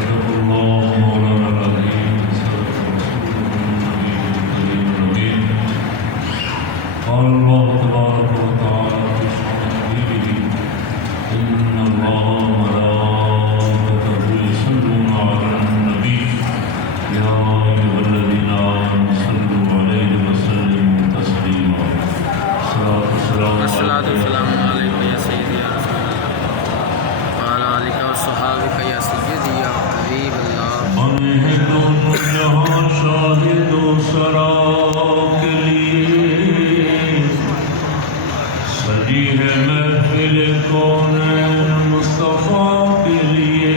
صدق اللہ مولانا العظیم صدق رسول النبی الکریم الامین قال اللہ تبارک و تعالی فی شأن حبیبہ ان اللہ وملائکتہ یصلون علی النبی یا ایھا الذین آمنوا صلوا علیہ وسلموا تسلیما الصلاۃ والسلام علیک یا سیدی یا رسول اللہ وعلی آلک و صحابک یا سیدی یا حبیب اللہ بنے ہیں دونوں جہاں شاہد و سرا کے لیے سجی ہے محفل کونین مصطفیٰ کے لیے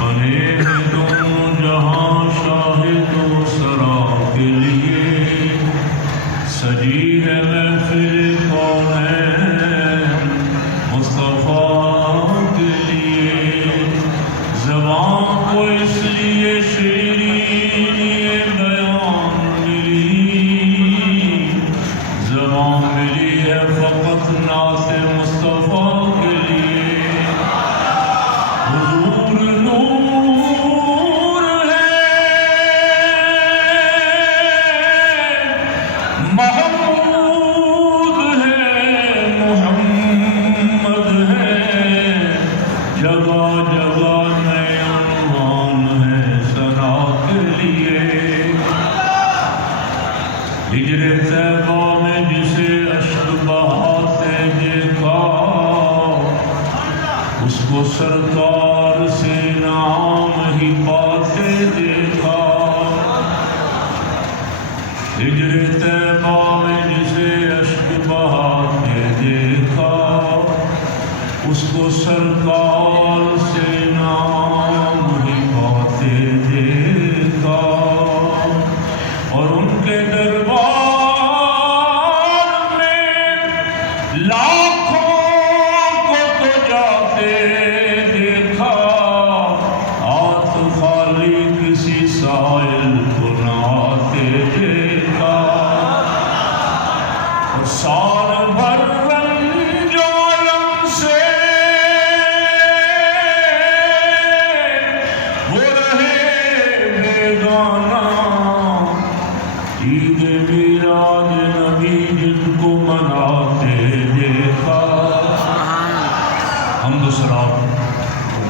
بنے ہیں دونوں جہاں شاہد و سرا کے لیے سجی ہے محفل کونین مصطفیٰ کے لیے زبان کو اس لیے شیرین یہ بیان ملی زبان ملی ہے فقط نعت مصطفیٰ کے لیے حضور نور ہے محمود ہے محمد ہے جگہ جگہ نئے عنوان ہے ثنا کے لیے ہجر طیبہ میں جسے اشک بہاتے دیکھا اس کو سرکار سے نام ہی پاتے دیکھا ہجر طیبہ میں جسے اشک بہاتے دیکھا اس کو سرکار سے نام ہی پاتے دیکھا اور ان کے دربار میں لاکھوں کو تو جاتے دیکھا ہاتھ خالی کسی سائل کو نہ آتے دیکھا اور سال بھر رنج و الم سے وہ رہے بیگانہ عید میراج نبی جن کو مناتے دیکھا حمد و ثنا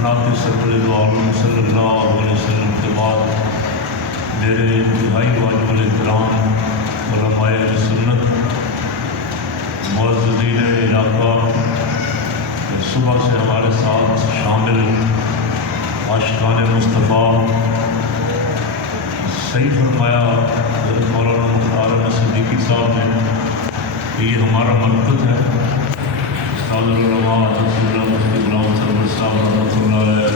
نعت سرور دو عالم صلی اللہ علیہ وسلم کے بعد میرے انتہائی واجب الاحترام علماء اہل سنت معززین علاقہ صبح سے ہمارے ساتھ شامل عاشقان مصطفیٰ صحیح فرمایا حضرت مولانا مختار احمد صدیقی صاحب نے کہ یہ ہمارا مرکز ہے استاد العلماء حضرت مفتی غلام سرور صاحب رحمۃ اللہ علیہ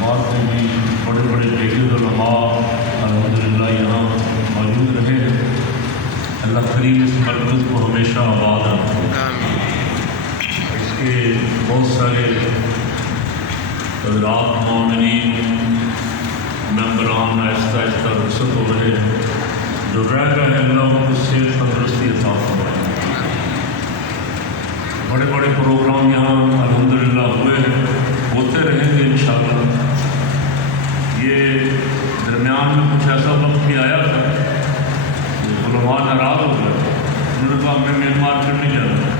بعد میں بھی بڑے بڑے دیگر علماء الحمدللہ یہاں موجود رہے ہیں اللہ کریم اس مرکز کو ہمیشہ آباد رکھے اس کے بہت سارے حضرات مومنین ممبران آہستہ آہستہ رخصت ہو رہے ہیں جو رہ گئے ہیں اللہ ان کو صحت تندرستی عطا فرمائے بڑے بڑے پروگرام یہاں الحمدللہ ہوئے ہیں ہوتے رہیں گے انشاءاللہ یہ درمیان میں کچھ ایسا وقت بھی آیا تھا علماء ناراض ہو گئے انہوں نے کہا ہمیں مین مارکیٹ نہیں جانا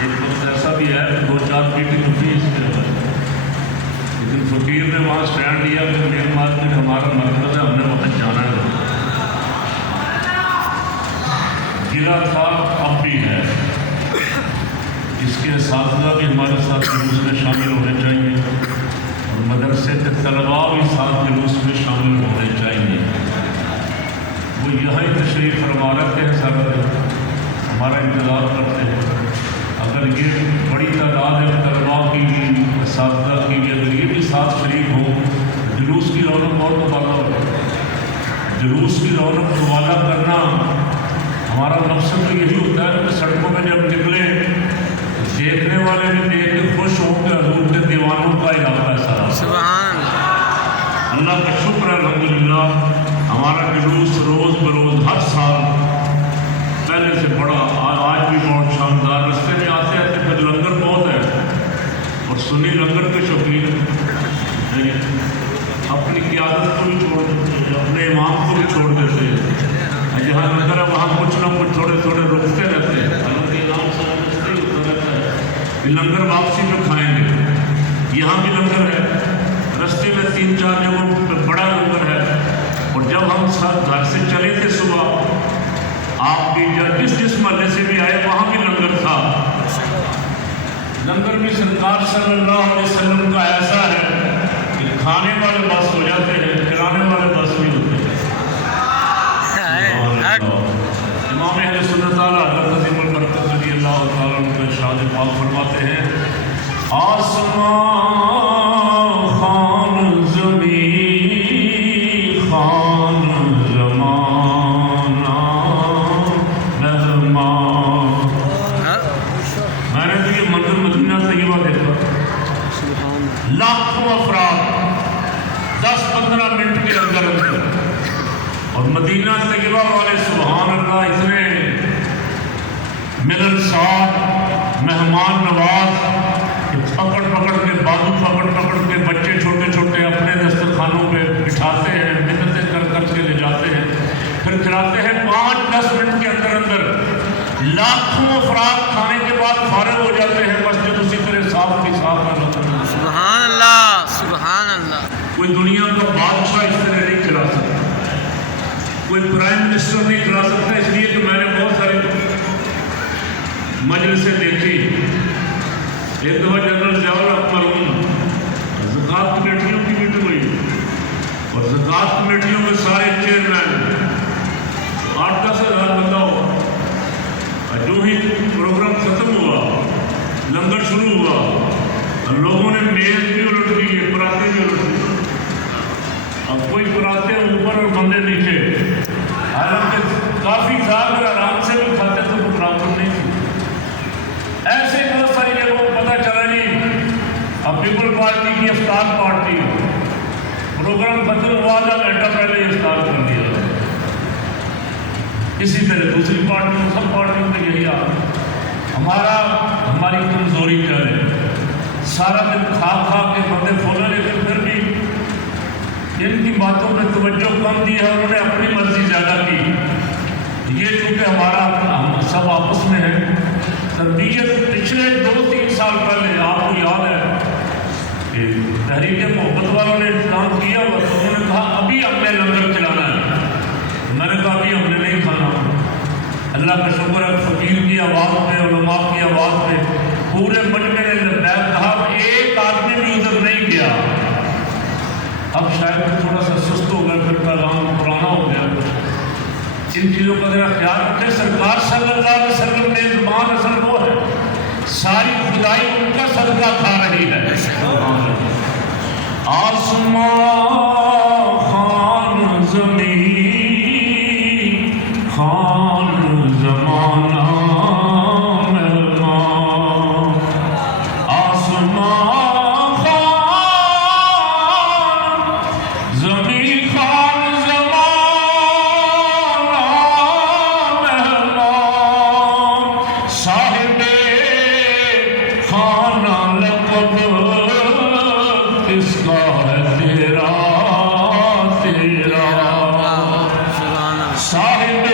ایک وقت ایسا بھی ہے کہ 2-4 میٹنگ ہوتی ہے اس کے اندر لیکن فقیر نے وہاں اسٹینڈ لیا کہ مین مارکیٹ ہمارا مرکز ہے ہم نے وہاں جانا ہے گلا تھا اب بھی ہے اس کے اساتذہ بھی ہمارے ساتھ جلوس میں شامل ہونے چاہیے اور مدرسے کے طلباء بھی ساتھ جلوس میں شامل ہونے چاہیے وہ یہاں تشریف فرما رکھتے ہیں سارا دن ہمارا انتظار کرتے ہیں اگر یہ بڑی تعداد ہے طلباء کی بھی اساتذہ کی بھی اگر یہ بھی ساتھ شریک ہوں جلوس کی رونق اور مطالعہ ہو جلوس کی رونق مطالعہ کرنا ہمارا مقصد تو یہی ہوتا ہے کہ سڑکوں میں جب نکلے دیکھنے والے بھی دیکھ کے خوش ہوں کہ حضور کے دیوانوں کا علاقہ ہے سارا سبحان اللہ کا شکر ہے الحمدللہ ہمارا جلوس روز بروز ہر سال پہلے سے بڑا آج بھی بہت شاندار رستے میں آتے آتے پھر لنگر بہت ہے کہ لنگر واپسی میں کھائیں گے. یہاں بھی لنگر ہے, رستے میں 3-4 جگہوں پہ بڑا لنگر ہے. اور جب ہم سب گھر سے چلے تھے صبح, آپ بھی جس محلے سے بھی آئے وہاں بھی لنگر تھا. لنگر بھی سرکار صلی اللہ علیہ وسلم کا ایسا ہے کہ کھانے والے بس ہو جاتے ہیں, کھلانے والے بس بھی ہوتے ہیں. امام اہل سنت حضرت عظیم البرکت رضی اللہ تعالیٰ عنہ کا ارشاد پاک فرماتے ہیں, آسمان خان زمین خان زمانہ مہمان. میں نے تو یہ منظر مدینہ طیبہ دیکھا, لاکھوں افراد 10-15 منٹ کے اندر اندر, اور مدینہ طیبہ والے سبحان اللہ اتنے ملنسار مہمان نواز کہ پکڑ کے بازو پکڑ کے بچے چھوٹے چھوٹے اپنے دسترخوانوں پہ بٹھاتے ہیں, منتیں کر کے لے جاتے ہیں, پھر کھلاتے ہیں. 5-10 منٹ کے اندر اندر لاکھوں افراد کھانے کے بعد فارغ ہو جاتے ہیں. مسجد اسی طرح صاف کی صاف ہے. سبحان اللہ سبحان اللہ. کوئی دنیا کا بادشاہ اس طرح نہیں کھلا سکتا, کوئی پرائم منسٹر نہیں کھلا سکتا. اس لیے کہ میں نے بہت ساری مجلسیں دیکھی. ایک دفعہ جنرل ضیاء الحق مرحوم زکوٰۃ کمیٹیوں کی میٹنگ ہوئی, اور زکوٰۃ کمیٹیوں کے سارے چیئرمین 8-10 ہزار بندہ ہو. جو ہی پروگرام ختم ہوا, لنگر شروع ہوا, اور لوگوں نے میز بھی الٹ دی, پراتے بھی الٹ دی. اب کوئی پراتے اوپر اور بندے نیچے, حالانکہ کافی تھا, اگر آرام سے بھی کھاتے تو کوئی پرابلم نہیں تھی. ایسے بہت ساری جگہوں کو پتہ چلا نہیں. اب پیپل پارٹی کی افطار پارٹی, پروگرام ختم ہوا, آدھا گھنٹہ پہلے افطار کر دیا. اسی طرح دوسری پارٹیوں, سب پارٹیوں میں یہی ہماری کمزوری کیا ہے, سارا دن کھا کے بندے پھولے, لیکن پھر بھی ان کی باتوں پہ توجہ کم دی ہے, انہوں نے اپنی مرضی زیادہ کی. یہ چونکہ ہم سب آپس میں ہے. تربیت پچھلے 2-3 سال پہلے آپ کو یاد ہے کہ تحریک محبت والوں نے کام کیا, انہوں نے کہا ابھی ہم نے لنگر چلانا ہے. میں نے کہا ابھی ہم نے نہیں کھانا. اللہ کا شکر ہے, فقیر کی آواز پہ, علماء کی آواز پہ پورے مجمع نے لبیک کہا. ایک آدمی بھی ادھر نہیں گیا. اب شاید تھوڑا سا سست ہو گیا, پھر پیغام پرانا ہو گیا. ان چیزوں کا ذرا خیال رکھیں. سرکار صلی اللہ علیہ وسلم نے زبان اصل وہ ہے, ساری خدائی ان کا صدقہ کھا رہی ہے. آسمان خان زمین خان زمانہ مہمان. آسمان خان زمین خان زمانہ مہمان. صاحب خانہ لقب کس کا ہے تیرا تیرا. صاحب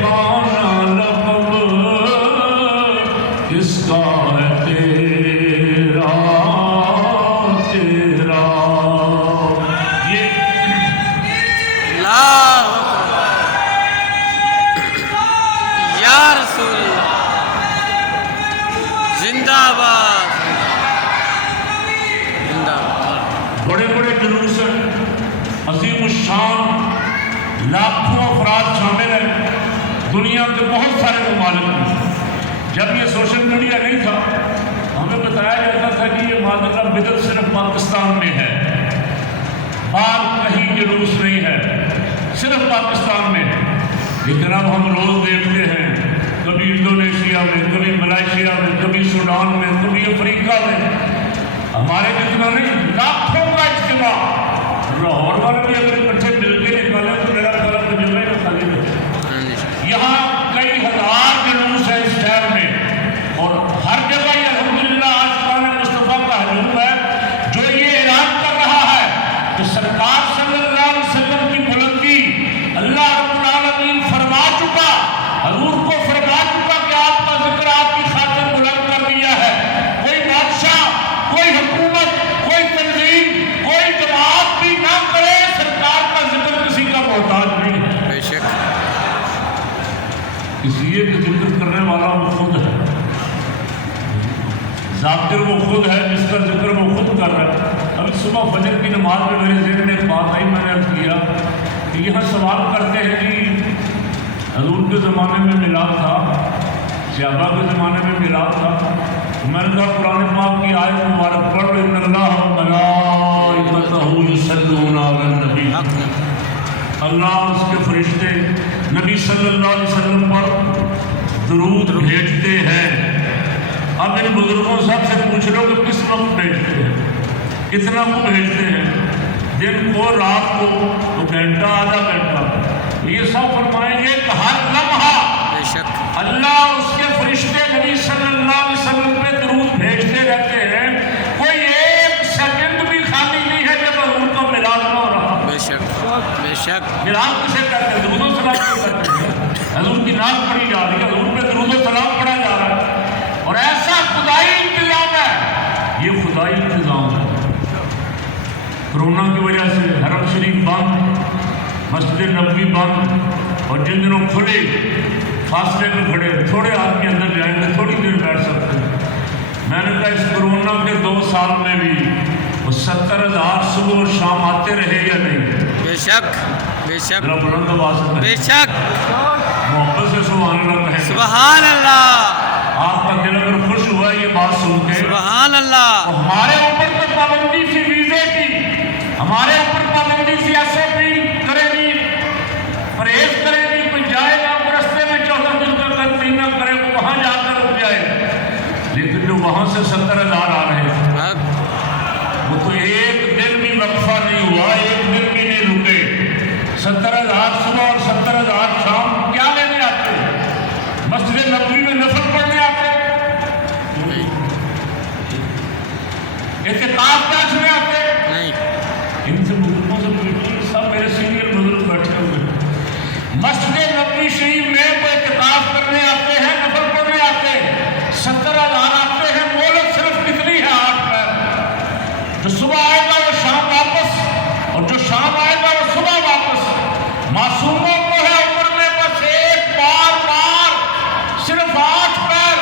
خانہ لقب کس کا ہے تیرا تیرا. یا رسول اللہ, زندہ باد زندہ باد. بڑے بڑے جلوس ہیں, عظیم الشان, لاکھوں افراد شامل ہیں دنیا کے بہت سارے ممالک میں. جب یہ سوشل میڈیا نہیں تھا, ہمیں بتایا جاتا تھا کہ یہ معاملہ بدعت صرف پاکستان میں ہے, باہر کہیں جلوس نہیں ہے, صرف پاکستان میں ہے. لیکن اب ہم روز دیکھتے ہیں, کبھی انڈونیشیا میں, کبھی ملائیشیا میں, کبھی سوڈان میں, کبھی افریقہ میں. ہمارے جتنا نہیں, لاکھوں کا اجتماع. لاہور والے بھی اگر اکٹھے مل کے نکالے تو میرا خیال ہے جلنے کا خالی نہیں. یہاں کئی ہزار جلوس ہیں اس شہر میں, اور ہر جگہ یہ الحمدللہ آج قرآن مصطفیٰ کا ہجوم ہے جو یہ اعلان کر رہا ہے کہ سرکار صلی اللہ علیہ وسلم کی بلندی اللہ رب العالمین فرما چکا, حضور کو فرما چکا کہ آپ کا ذکر آپ کی خاطر بلند کر دیا ذاکر وہ خود ہے، جس کا ذکر وہ خود کر رہا ہے۔ ابھی صبح فجر کی نماز میں میرے ذہن میں ایک بات آئی، میں نے عرض کیا کہ یہاں سوال کرتے ہیں جی حضور کے زمانے میں میلاد تھا، صحابہ کے زمانے میں میلاد تھا، میں نے کہا قرآن پاک کی آیت مبارک پڑھ، ان اللہ و ملائکتہ یصلون علی النبی، اللہ اور اس کے فرشتے نبی صلی اللہ علیہ وسلم پر درود بھیجتے ہیں۔ اب ان بزرگوں سب سے پوچھ لو کہ کس وقت بھیجتے ہیں، کتنا کو بھیجتے ہیں، دن کو، رات کو، تو گھنٹہ، آدھا گھنٹہ، یہ سب فرمائیں گے کہ ہر لمحہ اللہ اور اس کے فرشتے نبی صلی اللہ علیہ وسلم پہ درود بھیجتے رہتے ہیں۔ کوئی ایک سیکنڈ بھی خالی نہیں ہے جب حضور کا میلاد نہ ہو رہا۔ بے شک بے شک۔ میلاد کسے کہتے ہیں؟ درود و سلام کو کہتے ہیں۔ حضور کی نعت پڑھی جا رہی ہے، حضور پہ درود و سلام پڑھا جا رہا ہے، اور ایسا خدائی انتظام ہے، یہ خدائی انتظام ہے۔ کرونا کی وجہ سے حرم شریف بند، مسجد نبوی بند، اور جن دنوں کھلے فاصلے میں کھڑے، تھوڑے آدمی اندر جائیں گے، تھوڑی دیر بیٹھ سکتے ہیں۔ میں نے کہا اس کرونا کے 2 سال میں بھی وہ 70,000 صبح اور شام آتے رہے یا نہیں؟ بے شک بے شک ذرا بلند آواز سے بے شک۔ محبت سے سبحان اللہ کہیں۔ سبحان اللہ۔ آپ کا دل اگر خوش ہوا یہ بات سن کے، سبحان اللہ۔ ہمارے اوپر تو پابندی تھی ویزے کی، ہمارے اوپر پابندی تھی SOP کرے گی، پرہیز کرے گی، کوئی جائے گا وہ رستے میں 14 دن کا قرنطینہ کرے، وہ وہاں جا کر رک جائے، لیکن جو وہاں سے 70,000 آ رہے ہیں وہ تو ایک دن بھی وقفہ نہیں ہوا، ایک دن بھی نہیں رکے۔ 70,000 صبح اور 70,000 شام کیا لینے آتے؟ مسجد نبوی میں نفل پڑھنے آتے، اعتکاف بیٹھنے آتے نہیں۔ ان سے بزرگوں سے پوچھیں، سب میرے سینئر بزرگ بیٹھے ہوئے، مسجد نبوی شریف میں وہ اعتکاف کرنے آتے ہیں، نفل پڑھنے آتے ہیں، 70,000 آتے ہیں، مہلت صرف کتنی ہے؟ 8 پیر۔ جو صبح آئے گا وہ شام واپس، اور جو شام آئے گا وہ صبح واپس۔ معصوموں کو ہے عمر میں بس ایک بار صرف 8 پیر،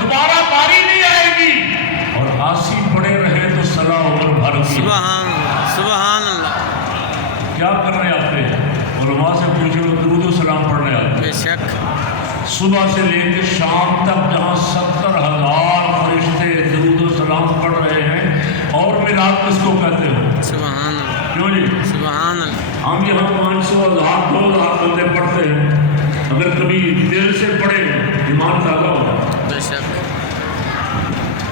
دوبارہ باری نہیں آئے گی، اور آسی پڑے رہے تو سلا عمر بھر کی۔ سبحان اللہ۔ کیا کرنے آتے ہیں؟ علماء سے پوچھ لو، درود و سلام پڑھنے آتے ہیں۔ بے شک۔ صبح سے لے کے شام تک جہاں 70,000 فرشتے درود و سلام پڑھ رہے ہیں، اور میلاد کس کو کہتے ہو؟ سبحان اللہ۔ کیوں جی؟ سبحان اللہ۔ ہم یہاں 500,000 2,000 بندے پڑھتے ہیں، اگر کبھی دل سے پڑھے ایمان تازہ ہوگا۔ بے شک۔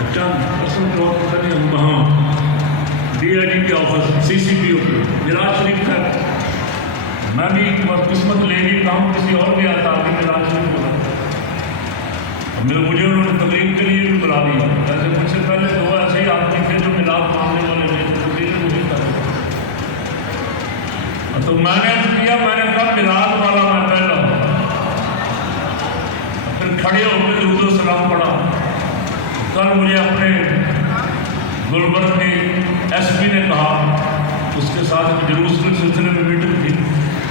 اچھا قسم کے وقت نہیں، ہم وہاں DIG کے آفس CCPO پہ میراج شریف کا، میں بھی قسمت لے لی، کام کسی اور بھی آتا کہ میراج شریف بولا، مجھے انہوں نے تقریر کے لیے بھی بلا دیا۔ ایسے مجھ سے پہلے 2 ایسے ہی آدمی تھے جو میلاد ماننے والے تقریر وہی کر رہے، تو میں نے کیا، میں نے کہا میلاد والا میں پہلا ہوں، پھر کھڑے ہو کے درود و سلام پڑھا۔ کل مجھے اپنے گلبرگ کے SP نے کہا، اس کے ساتھ ایک جلوس کے سلسلے میں میٹنگ تھی،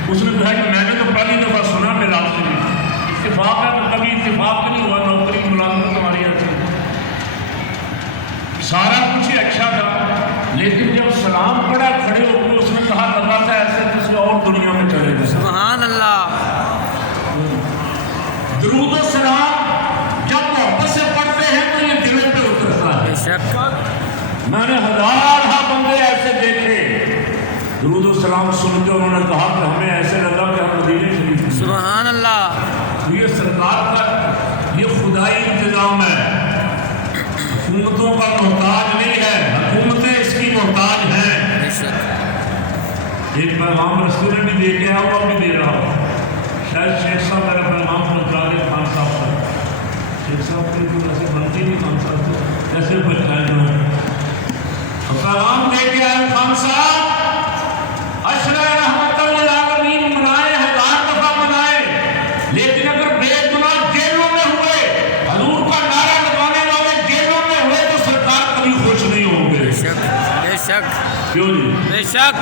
اس نے کہا کہ میں نے تو پہلی دفعہ سنا میلاد شریف، اتفاق ہے کہ کبھی اتفاق نہیں ہوا، نوکری ملازمت ہماری ایسی، سارا کچھ ہی اچھا تھا، لیکن جب سلام پڑھا کھڑے ہو کے، اس نے کہا لگا تھا ایسے کسی اور دنیا میں چلے گئے۔ سبحان اللہ۔ درود و سلام جب محبت سے پڑھتے ہیں تو یہ دلوں پہ اترتا ہے۔ بے شک۔ میں نے ہزارہ بندے ایسے دیکھے، درود و سلام سن کے انہوں نے کہا کہ ہمیں ایسے لگا کہ ہم مدینے شریف ہیں۔ سبحان اللہ۔ تو یہ سرکار کا یہ خدائی انتظام ہے، حکومتوں کا محتاج نہیں ہے، حکومتیں اس کی محتاج ہیں۔ بے شک۔ ایک پیغام رسول نے بھی دے کے آیا ہوا، بھی دے رہا ہوں، شاید شیخ صاحب میرا پیغام پہنچا دے خان صاحب تک۔ شیخ صاحب کی تو ایسے بنتی نہیں، خان صاحب تو ایسے پہنچائے جو پیغام دے کے آئے خان صاحب، عشرہ رحمت للعالمین منائے، 1000 دفعہ منائے، لیکن اگر بے گناہ جیلوں میں ہوئے، حضور کا نعرہ لگانے والے جیلوں میں ہوئے، تو سرکار کبھی خوش نہیں ہوں گے۔ بے شک بے شک۔ کیوں جی؟ بے شک۔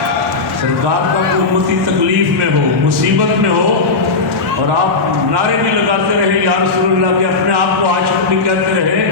سرکار کا کوئی امتی تکلیف میں ہو، مصیبت میں ہو، اور آپ نعرے بھی لگاتے رہے یا رسول اللہ کے، اپنے آپ کو عاشق بھی کہتے رہے،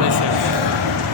بے شک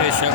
بے شک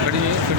کھڑی کھڑی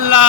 اللہ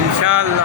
انشاءاللہ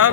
اب